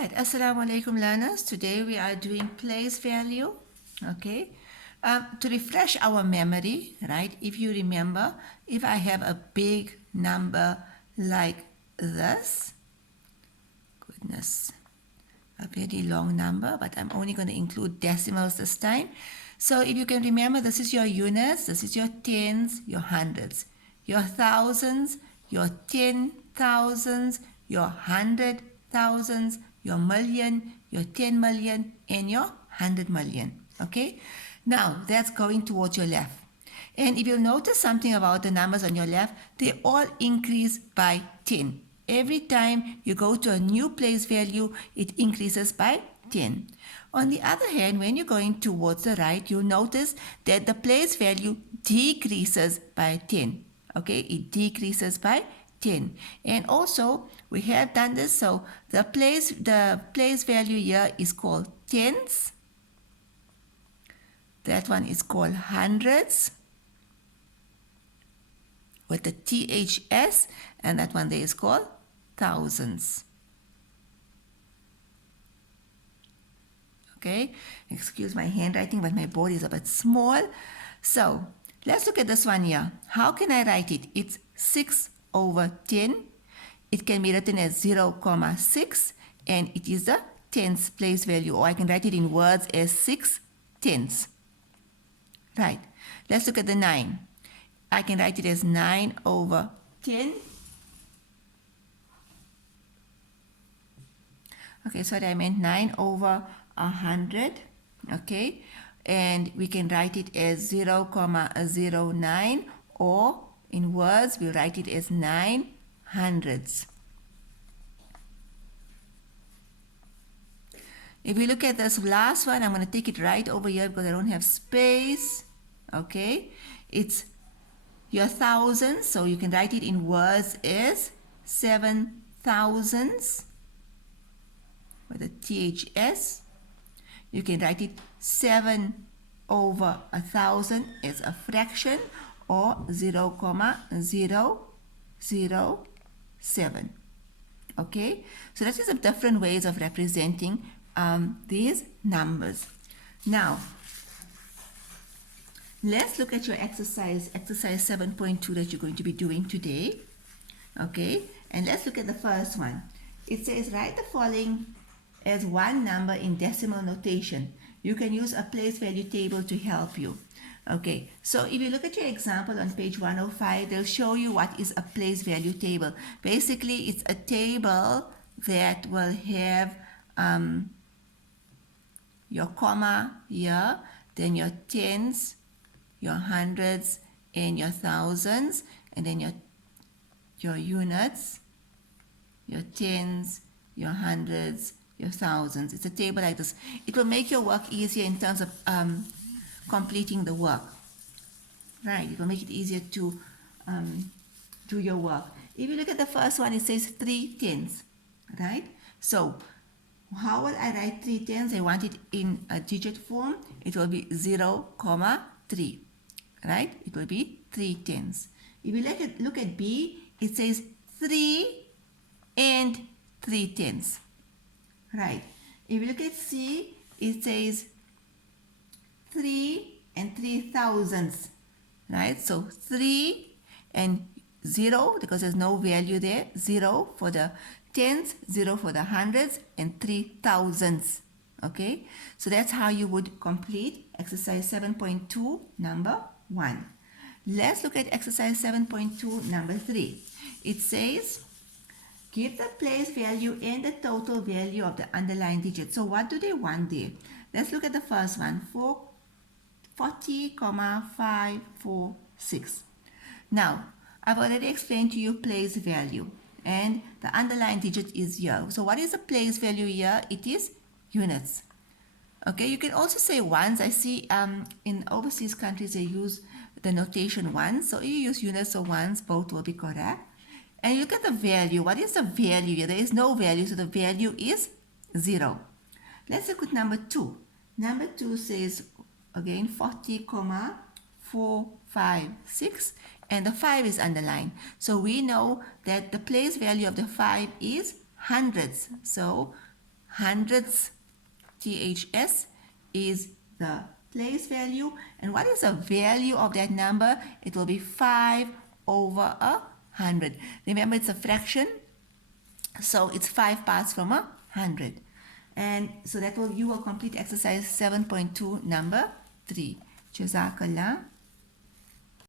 Right, Assalamu alaikum learners. Today we are doing place value. Okay, to refresh our memory, right? If you remember, if I have a big number like this, goodness, a very long number, but I'm only going to include decimals this time. So if you can remember, this is your units, this is your tens, your hundreds, your thousands, your 10,000s, your 100,000s, your million, your 10 million, and your 100 million. Okay? Now that's going towards your left. And if you'll notice something about the numbers on your left, they all increase by 10. Every time you go to a new place value, it increases by 10. On the other hand, when you're going towards the right, you'll notice that the place value decreases by 10. Okay, it decreases by 10. And also, we have done this, so the place value here is called tens. That one is called hundreds with the THS, and that one there is called thousands. Okay, excuse my handwriting, but my board is a bit small. So let's look at this one here. How can I write it? It's 6 over 10. It can be written as 0,6, and it is the tens place value, or I can write it in words as 6 tenths. Right, let's look at the 9. I can write it as 9 over 10. Okay, sorry, I meant 9 over 100. Okay, and we can write it as 0,09, or in words, we'll write it as 9 hundredths. If we look at this last one, I'm going to take it right over here because I don't have space. Okay, it's your thousands, so you can write it in words as 7 thousands with a THS. You can write it 7 over 1,000 as a fraction, or 0,007. Okay, so that's just some different ways of representing these numbers. Now, let's look at your exercise 7.2 that you're going to be doing today. Okay, and let's look at the first one. It says write the following as one number in decimal notation. You can use a place value table to help you. Okay, so if you look at your example on page 105, they'll show you what is a place value table. Basically, it's a table that will have your comma here, then your tens, your hundreds, and your thousands, and then your units, your tens, your hundreds, your thousands. It's a table like this. It will make your work easier in terms of completing the work. Right, it will make it easier to do your work. If you look at the first one, it says 3 tens, right? So how will I write 3 tens? I want it in a digit form. It will be 0,3, right? It will be 3 tens. If you look at B, it says 3 and 3 tens, right? If you look at C, it says 3 and 3 thousandths, right? So 3 and 0, because there's no value there, 0 for the tens, 0 for the hundreds, and 3 thousandths. Okay, so that's how you would complete exercise 7.2 number 1. Let's look at exercise 7.2 number 3. It says give the place value and the total value of the underlying digit. So what do they want there? Let's look at the first one, 40,546. Now, I've already explained to you place value, and the underlying digit is here. So what is the place value here? It is units. Okay, you can also say ones. I see in overseas countries they use the notation ones. So if you use units or ones, both will be correct. And you look at the value. What is the value here? There is no value, so the value is 0. Let's look at number 2. Number 2 says, again, 40,456, and the 5 is underlined. So we know that the place value of the 5 is hundreds. So hundredths, THS, is the place value. And what is the value of that number? It will be 5 over 100. Remember, it's a fraction, so it's 5 parts from 100. And so that will, you will complete exercise 7.2 number 3. Jazakallah.